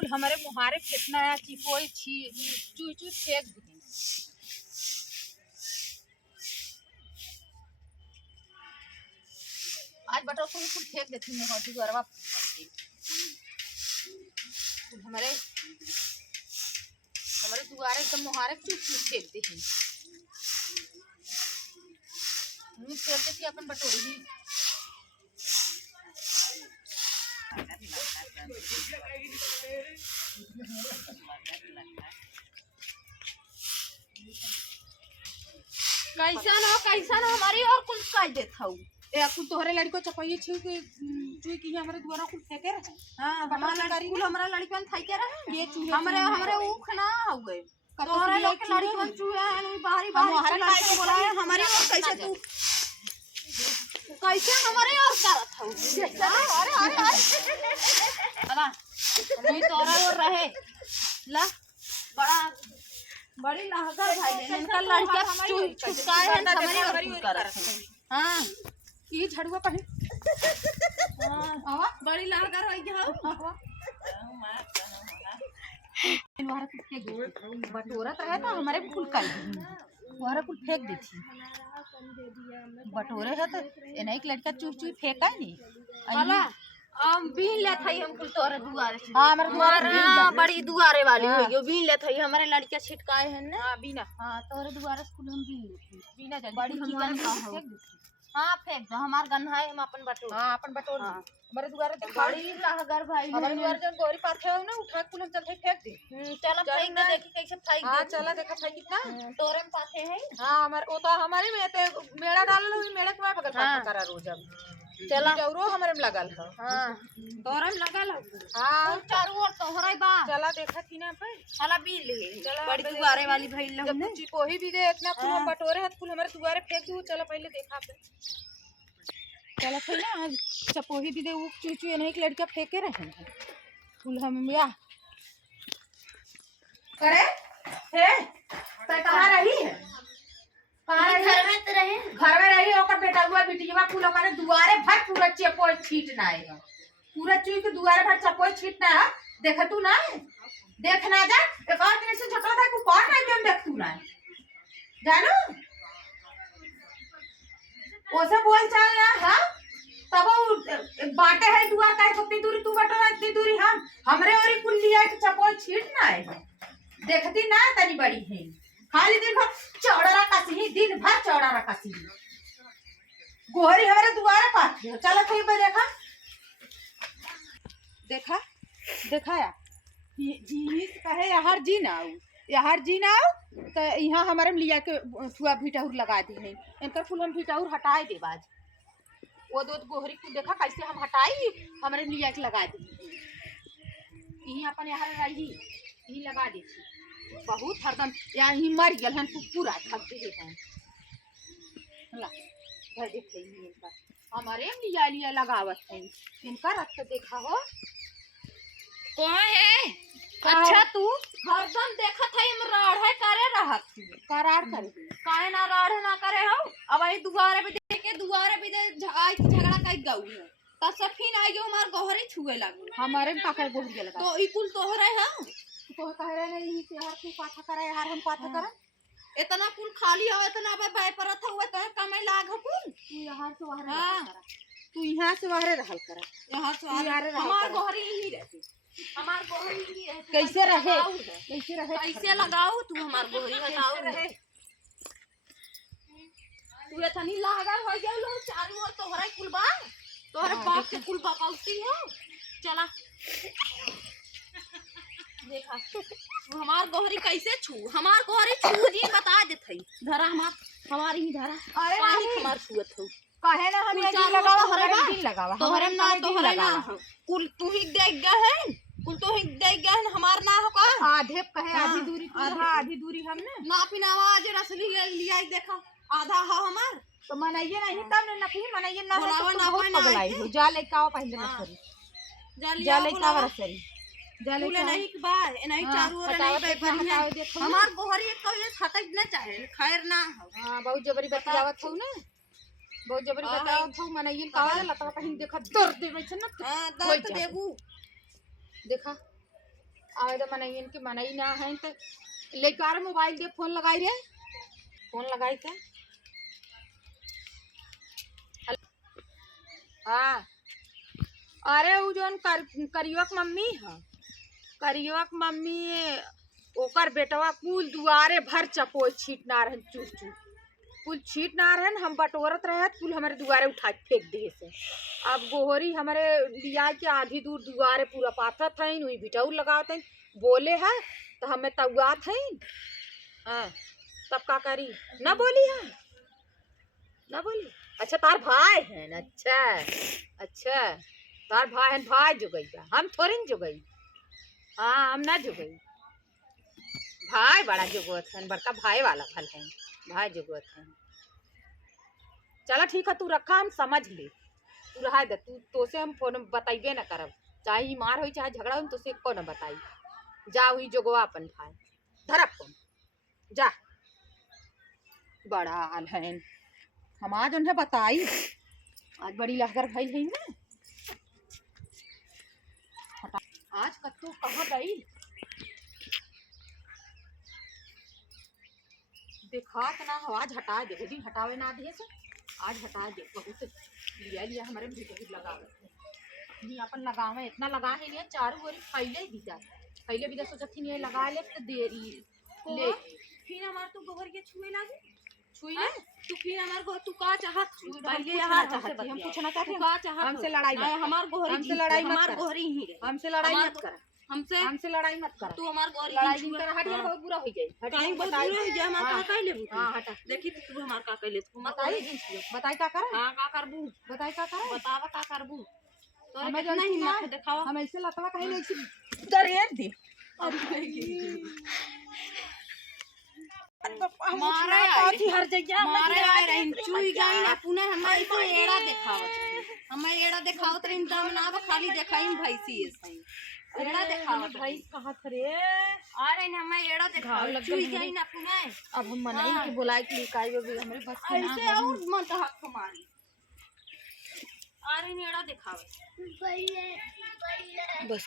कुल हमारे मुहारे कितना है चिपोई छी चुई चुई फेंक दी। आज बटो कुल कुल फेंक देती मुहाटी गरवा हमारे हमारे दुआरे एकदम मुहारे चुई चुई फेंक देती। फेंक देती अपन बटोरी भी कैसा ना हमारी और कुल काट देता हूँ कुल तोहरे लड़को चपाइए छी कि चुई की हमारे द्वारा कुल फेंके रहे। हां हमारा लड़की हमारा लड़कन फेंके रहे ये चूहे हमरे ऊख ना हो गए तोहरे लोग के लड़कन चूहे हैं बाहरी बाहरी लड़के बोलाए हमारे और कैसे तू कैसे हमारे और करत हूं अरे अरे अरे बाबा नहीं तोरा और रहे ला बड़ा बड़ी लहगर भाई इनका लड़का छुटकाए है हमारे और करत हां ये झड़ुआ पहन हां बड़ी लहगर होई गया इनवार के बटोरा तो है ना हमारे फूल काट वहां कुल फेंक दी थी बटोरे है तो एना एक लड़का चुई चुई फेंका नहीं अला बीन ले थई हम कुल तोरे दुआरे हां हमर दुआरे बड़ी दुआरे वाली हो गयो बीन ले थई हमारे लड़का छिटकाए है ना हां बीना हां तोरे दुआरे कुल हम बीना जा बड़ी हम गन हां फेंक दो हमार गन है हम अपन बटोर हां अपन बटोर हमारे दुआरे तो बड़ी लहगर भाई हमारे दुआरे जन गोरी पाथे हो ना उठा कुल हम चल फेंक दे चल फेंक दे देखी कैसे फेंक हां चला देखा फेंक कितना तोरे में पाथे है हां हमार ओ तो हमारे में ते मेड़ा डालल हुई मेड़ा के बगल पाथे करा रोज अब चला जौरो हमरे में लगल है हां तोरे में लगल है हां चारों ओर तोहरे बा चला देखा थी ना पे चला बीन ले बड़ी दुआरे वाली भइल ल हमने चिपोही भी दे इतना फूल हम बटोरे हाथ फूल हमारे दुआरे फेंक दू चला पहले देखा पे चला पहले आज चपोही भी दे वो चुई चुई नहीं एक लड़का फेंके रहे फूल हम या करे हे तो कहां रही है घर में तो रहे घर में रही ओकर बेटा हुआ बिटिया कुल हमारे दुआरे भर पूरा चपोई छीटना है पूरा चुई के दुआरे भर चपोई छीटना है देख तू ना देखना जा एक और दिन से छोटा था तू कौन है जो देख तू ना जानो ओसे बोल चल ना हां तब बाटे है दुआर का कितनी दूरी तू बटोरा इतनी दूरी हम हमरे ओरी कुल लिया के चपोई छीटना है देखती ना तनी बड़ी है खाली दिन भर चौड़ा कसी दिन भर चौड़ा कसी गोहरी हमारे दुआरे पास चलो कहीं पे देखा देखा दिखाया जीस कहे यार जी ना तो यहाँ हमारे लिया के छुआ भीटाउर लगा दी है इनकर फूल हम भीटाउर हटाए दे बाज वो दो गोहरी को देखा कैसे हम हटाई हमारे लिया के लगा दी यही अपन यहाँ रही यही लगा दी बहुत हरदम यहाँ ही मर गया हम पूरा थकते हैं ला घर देख इनका हमारे लिया लिया लगावत है इनका रक्त देखा हो कौन है अच्छा तू हरदम देखत है हम राड़ है करे रहत करार करे काहे ना राड़ ना करे हो अब आई दुआरे पे देखे दुआरे पे दे झगड़ा काई गऊ है त सफीन आई गयो हमार गोहरे छुए लागू हमारे में काकर गोहर गेल तो ई कुल तोहरे है तो कह रहे नहीं कि यार तू पाथा करे यार हम पाथा करे इतना कुल खाली हो इतना बाय परत हुआ तो कमाई लाग कुल तू यहां से वहां तू यहां से वहां रहल कर यहां से हमार गोहरी ही रहती हमार गोहरी ही रहती कैसे रहे कैसे लगाओ तू हमार गोहरी हटाओ रहे तू इतनी लागल हो गेलो चारों ओर तोहरा कुलबा तोहरे बाप के कुलबा पाउती हो चला देखा हमार गोहरी कैसे छू हमार गोहरी छू जी बता देथई धरा हमारी ही धरा अरे नहीं हमार छुअत हो काहे ना हम ये लगावा दिन लगावा तोहरे ना कुल तू ही देख गया है कुल तो ही देख गया है हमार ना हो का आधे कहे आधी दूरी आधी दूरी हमने ना पिनावा आज रसली लिया देखा आधा है हमार तो मनाइए नहीं तब ने नफी मनाइए ना बहुत पगलाई हो जा लेके आओ पहले नर्सरी जा लेके आओ नर्सरी जाले नहीं के बा नहीं चारों ओर नहीं बढ़िया हमार गोहरी तो ये खटक ना चाहे खैर ना हां बहुत जबरी बतियावत हो ना बहुत जबरी बतावत हो मनाइए कावा लता कहीं देखा दर्द देवे छ ना हां दर्द देबू देखा आवे तो मनई इनकी मनई ना है तो लेकर मोबाइल दे फोन लगाई रे फोन लगाई थे हाँ अरे वो जोन करियक मम्मी है करियक मम्मी ओकर बेटवा कुल दुआरे भर चपोय छीटना रहन चूर चूर कुल छीटना रहन हम बटोरत रहे कुल हमारे दुआरे उठा के फेंक दे से अब गोहरी हमारे लिया के आधी दूर दुआरे पूरा पाथत है वही भिटाऊ लगावत है बोले है तो हमें तउआत है हाँ तब का करी ना बोली है ना बोली अच्छा तार भाई है अच्छा अच्छा तार भाई है भाई जुगई हम थोड़ी न जुगई हाँ हम ना जुगई भाई बड़ा जुगत है बड़का भाई वाला फल है भाई जुगत है चलो ठीक है तू रखा हम समझ ले तू रहा दे तू तो से हम फोन बताइबे ना करब चाहे ही मार हो चाहे झगड़ा हो तो से को ना बताई जा हुई जोगवा अपन भाई धरप फोन जा बड़ा हाल है हम आज उन्हें बताई आज बड़ी लहर भई है ना आज कत्तू कहाँ गई देखा ना आवाज हटा दे दिन हटावे ना दे से आज हटा दे बहुत लिया लिया हमारे भीतर लगावे अपन लगावे इतना लगा है लिया चारों ओर फैले भी जा पहले भी सोचा थी ये लगा ले तो देरी ले फिर हमार तो गोबर के छुए लागे छुई ले तू फिर हमार को तू का चाहत पहले यहाँ चाहती हम पूछना चाहते का चाहत हमसे लड़ाई मत हमार गोहरी हमसे लड़ाई मत हमार कर गोहरी ही रे हमसे लड़ाई मत कर हमसे लड़ाई मत कर तू हमार गोहरी लड़ाई नहीं कर हट बहुत बुरा हो जाए हट काहे बहुत बताई बुरा हो जाए हमार का कह लेबू हां हटा देखी तू हमार का कह ले तू बताई बताई का कर हां का करबू बताई का कर बतावा का करबू तोरे हमें कितना जो हिम्मत है दिखावा हम ऐसे लतवा कहीं नहीं दरेर दे मारे काठी हर जगह मारे आए रहिन चुई गई ना पुणे हमें तो एड़ा दिखावत हमें एड़ा दिखावत रहिन दम ना खाली देखाई भैंसी ऐसे एड़ा दिखावत भाई कहां थे अरे हमें एड़ा दिखावत चुई गई ना पुणे अब हम मनाई की बुलाई के लिए काई भी हमारे बस की ना ऐसे और मत हक मारी अरे एड़ा दिखावत बस